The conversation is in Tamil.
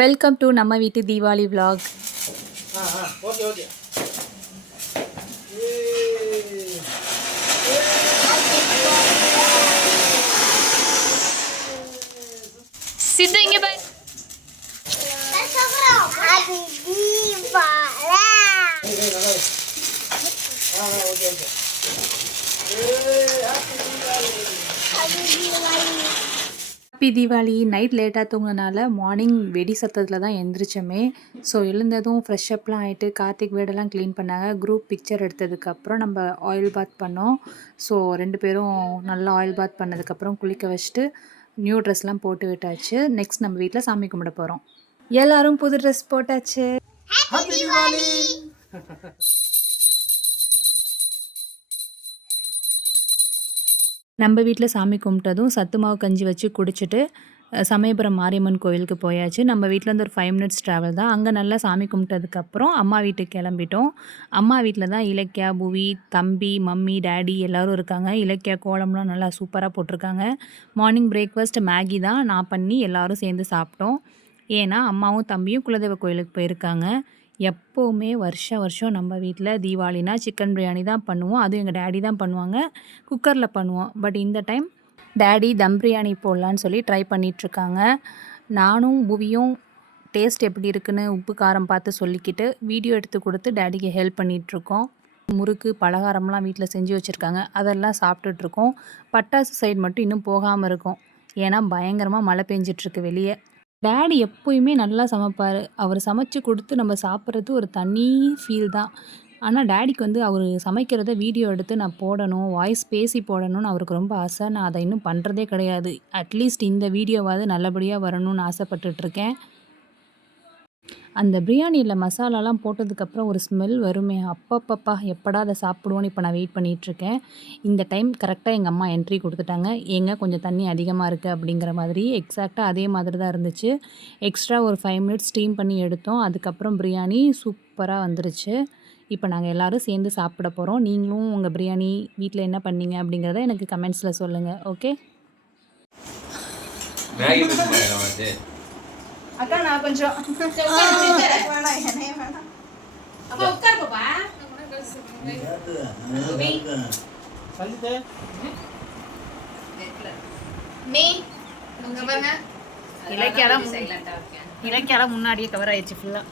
வெல்கம் டு நம்ம வீட்டு தீபாவளி vlog. ஓகே சித்து இங்க பாய். ஹாப்பி தீபாவளி. நைட் லேட்டாக தூங்கினால மார்னிங் வெடி சத்தத்தில் தான் எந்திரிச்சோமே. ஸோ எழுந்ததும் ஃப்ரெஷ்அப்லாம் ஆகிட்டு கார்த்திக் வீடெல்லாம் க்ளீன் பண்ணாங்க. குரூப் பிக்சர் எடுத்ததுக்கப்புறம் நம்ம ஆயில் பாத் பண்ணோம். ஸோ 2 பேரும் நல்லா ஆயில் பாத் பண்ணதுக்கப்புறம் குளிக்க வச்சுட்டு நியூ ட்ரெஸ்லாம் போட்டு விட்டாச்சு. நெக்ஸ்ட் நம்ம வீட்டில் சாமி கும்பிட போகிறோம். எல்லாரும் புது ட்ரெஸ் போட்டாச்சு. நம்ம வீட்டில் சாமி கும்பிட்டதும் சத்து மாவு கஞ்சி வச்சு குடிச்சிட்டு சமயபுரம் மாரியம்மன் கோவிலுக்கு போயாச்சு. நம்ம வீட்டிலேருந்து ஒரு 5 மினிட்ஸ் ட்ராவல் தான். அங்கே நல்லா சாமி கும்பிட்டதுக்கப்புறம் அம்மா வீட்டுக்கு கிளம்பிட்டோம். அம்மா வீட்டில் தான் இலக்கியா, புவி, தம்பி, மம்மி, டேடி எல்லோரும் இருக்காங்க. இலக்கியா கோலம்லாம் நல்லா சூப்பராக போட்டிருக்காங்க. மார்னிங் பிரேக்ஃபாஸ்ட் மேகி தான் நான் பண்ணி எல்லோரும் சேர்ந்து சாப்பிட்டோம். ஏன்னா அம்மாவும் தம்பியும் குலதெய்வ கோயிலுக்கு போயிருக்காங்க. எப்போவுமே வருஷம் நம்ம வீட்டில் தீபாவளினா சிக்கன் பிரியாணி தான் பண்ணுவோம். அதுவும் எங்கள் டேடி தான் பண்ணுவாங்க. குக்கரில் பண்ணுவோம். பட் இந்த டைம் டேடி தம் பிரியாணி போடலான்னு சொல்லி ட்ரை பண்ணிகிட்ருக்காங்க. நானும் புவியும் டேஸ்ட் எப்படி இருக்குன்னு உப்பு காரம் பார்த்து சொல்லிக்கிட்டு வீடியோ எடுத்து கொடுத்து டேடிக்கு ஹெல்ப் பண்ணிகிட்ருக்கோம். முறுக்கு பலகாரம்லாம் வீட்டில் செஞ்சு வச்சுருக்காங்க. அதெல்லாம் சாப்பிட்டுட்ருக்கோம். பட்டாசு சைடு மட்டும் இன்னும் போகாமல் இருக்கும். ஏன்னா பயங்கரமாக மழை பெஞ்சிட்ருக்கு வெளியே. டேடி எப்போயுமே நல்லா சமைப்பார். அவர் சமைச்சு கொடுத்து நம்ம சாப்பிட்றது ஒரு தனி ஃபீல் தான். ஆனால் டேடிக்கு அவர் சமைக்கிறத வீடியோ எடுத்து நான் போடணும், வாய்ஸ் பேசி போடணும்னு அவருக்கு ரொம்ப ஆசை. நான் அதை இன்னும் பண்ணுறதே கிடையாது. அட்லீஸ்ட் இந்த வீடியோவாவது நல்லபடியாக வரணும்னு ஆசைப்பட்டுட்ருக்கேன். அந்த பிரியாணியில் மசாலாலாம் போட்டதுக்கப்புறம் ஒரு ஸ்மெல் வருமே, அப்பப்பப்பா எப்படா அதை சாப்பிடுவோன்னு இப்போ நான் வெயிட் பண்ணிகிட்ருக்கேன். இந்த டைம் கரெக்டாக எங்கள் அம்மா என்ட்ரி கொடுத்துட்டாங்க. ஏங்க கொஞ்சம் தண்ணி அதிகமாக இருக்குது அப்படிங்கிற மாதிரி. எக்ஸாக்டாக அதே மாதிரி தான் இருந்துச்சு. எக்ஸ்ட்ரா ஒரு 5 மினிட்ஸ் ஸ்டீம் பண்ணி எடுத்தோம். அதுக்கப்புறம் பிரியாணி சூப்பராக வந்துருச்சு. இப்போ நாங்கள் எல்லோரும் சேர்ந்து சாப்பிட போகிறோம். நீங்களும் உங்கள் பிரியாணி வீட்டில் என்ன பண்ணீங்க அப்படிங்கிறத எனக்கு கமெண்ட்ஸில் சொல்லுங்கள். ஓகே அக்கா நான் கொஞ்சம் வேணாம் என்னைய வேணாம் அப்பா உட்கார் பாப்பா நீ உங்க பாருங்க இலக்கியாலாம் முன்னாடியே கவர் ஆயிடுச்சு ஃபுல்லாக.